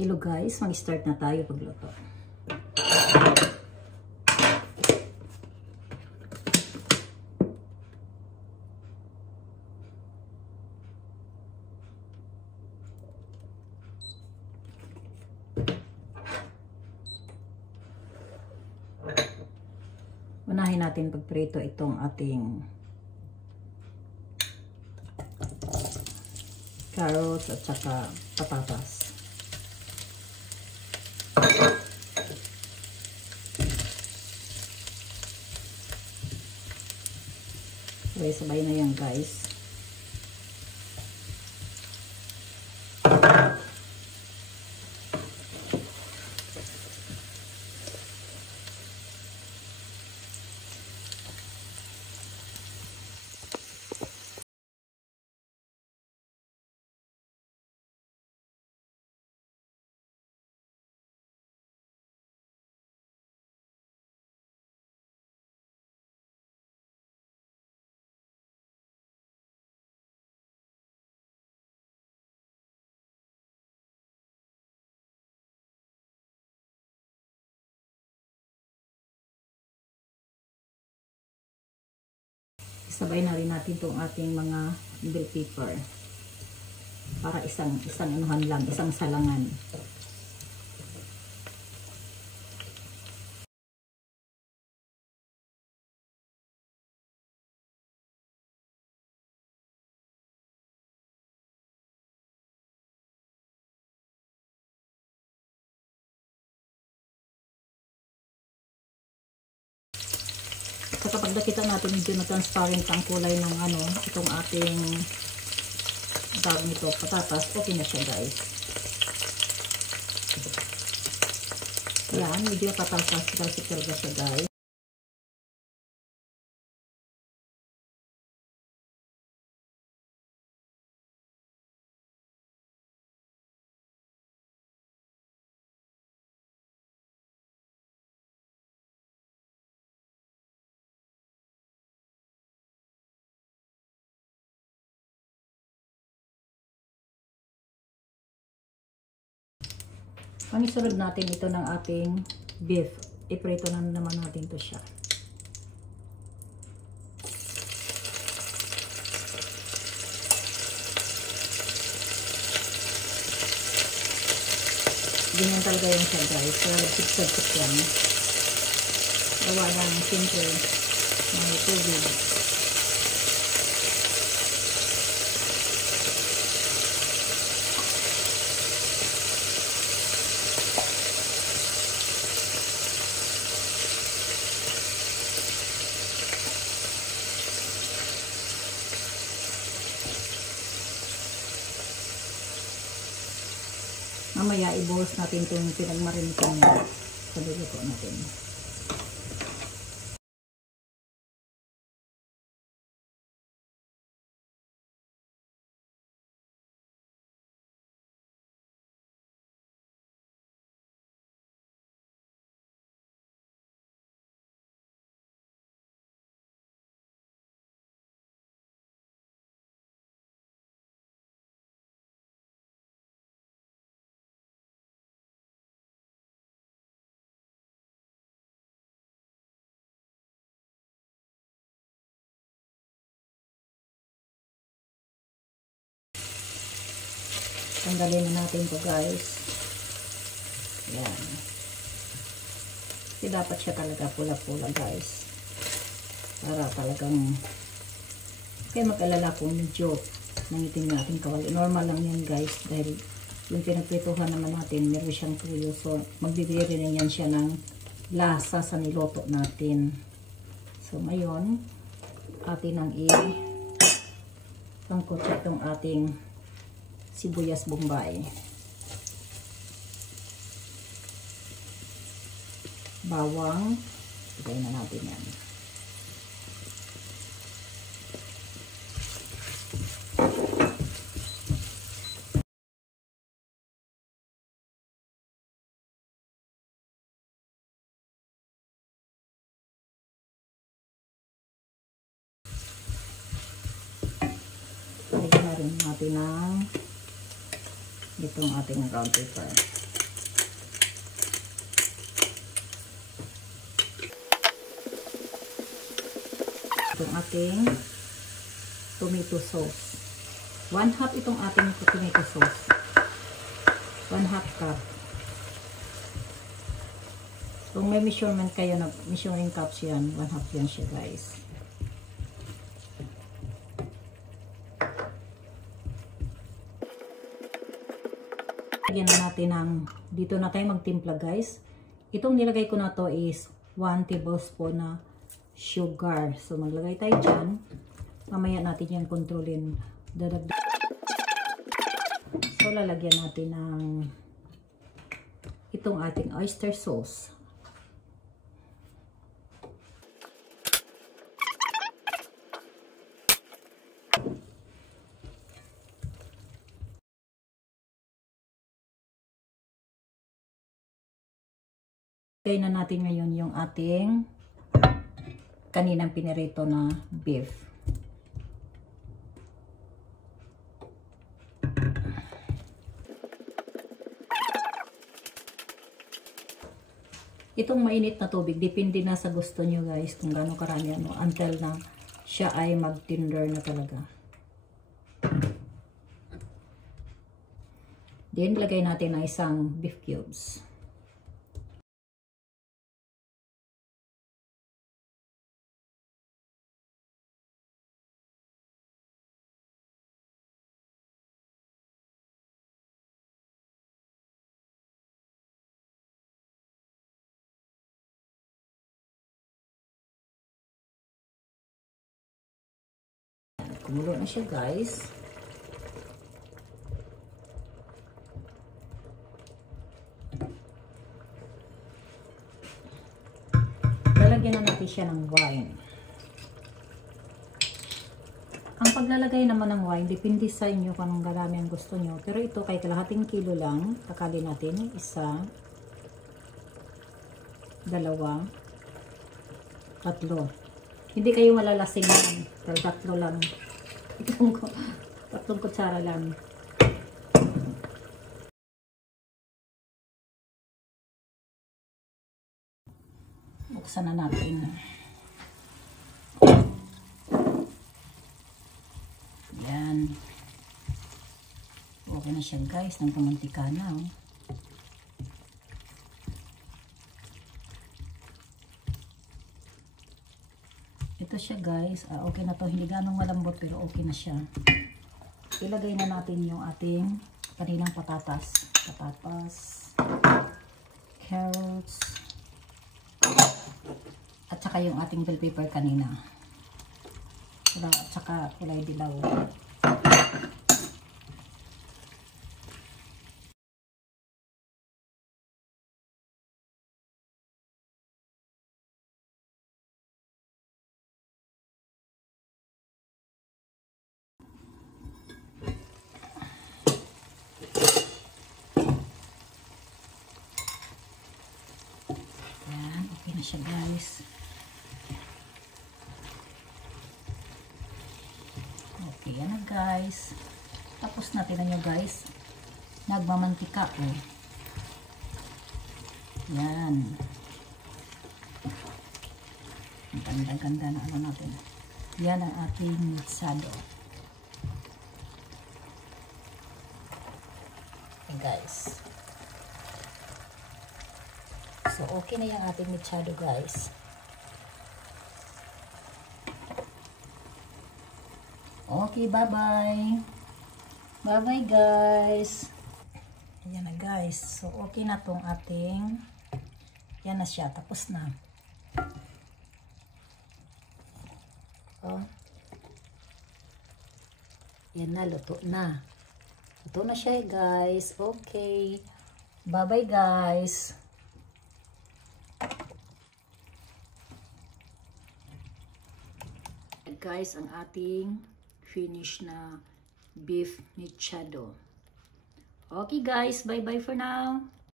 Hello guys, mag-start na tayo pagluto. Unahin natin pagprito itong ating carrots at saka patatas. Sabay-sabay na yan guys. Sabay na rin natin itong ating mga bell pepper para isang anuhan lang, isang salangan. So kapag nakita natin medyo na transparent ang kulay ng itong ating tawag nito, patatas, okay na siya guys. Yan, medyo patatas kasi talaga siya guys. Ang isunod natin ito ng ating beef. Iprito na naman natin to siya. Ganyan talaga yung siya guys. So, sip-sip yan. Gawa lang siyempre may tubig. Mamaya ibuhos natin itong pinagmarinitan sa luto natin. Tanggalin na natin ito guys. Yan. Kasi dapat siya talaga pula-pula guys. Para talagang kaya mag-alala kung medyo nangitim na ating kawali. Normal lang yan guys. Dahil yung pinagprituhan naman natin, meron siyang tuyo. So magbibigay rin yan siya ng lasa sa niloto natin. So ngayon, atin ang i-tangkot itong ating sibuyas bombay, bawang, ilagay na natin yan. Ilagay na rin natin ng itong ating ground pepper. itong ating tomato sauce. 1/2 itong ating tomato sauce. 1/2 cup. Kung may measurement kayo na measuring cups yan, 1/2 yan siya guys. Lagyan na natin ng, dito na tayo magtimpla guys. Itong nilagay ko na to is 1 tablespoon na sugar. So maglagay tayo dyan. Mamaya natin yan kontrolin. Dadagdag. So lalagyan natin ng itong ating oyster sauce. Lagay na natin ngayon yung ating kaninang pinirito na beef. Itong mainit na tubig, depende na sa gusto nyo guys kung gaano karami ano, until na siya ay mag-tender na talaga. Then, lagay natin na isang beef cubes. Kumulo na siya guys. Lalagyan na natin siya ng wine. Ang paglalagay naman ng wine, depende sa inyo kung anong garami ang gusto nyo. Pero ito kay kalahating kilo lang. Kakali natin. 1, 2, 3. Hindi kayo malalasing yan. Pero 3 lang. 3 kutsara lang. Buksan na natin. Yan. Okay na siya guys. Nang kamantika na. Oh. Ito siya guys, okay na to, hindi ganong malambot pero okay na siya. Ilagay na natin yung ating kaninang patatas, carrots, at saka yung ating bell pepper kanina, at saka kulay dilaw. Okay na siya guys. Okay yan na guys. Tapos natin na nyo guys. Nagmamantika eh. Yan. Ang ganda-ganda na ano natin. Yan ang ating mixado. Okay guys. So, okay na yung ating mechado guys. Okay, bye-bye. Bye-bye guys. Ayan na guys. So, okay na tong ating, yan na siya. Tapos na. Oh. Yan na, luto na. Luto na siya guys. Okay. Bye-bye guys. Guys, ang ating finish na beef mechado. Okay guys, bye bye for now.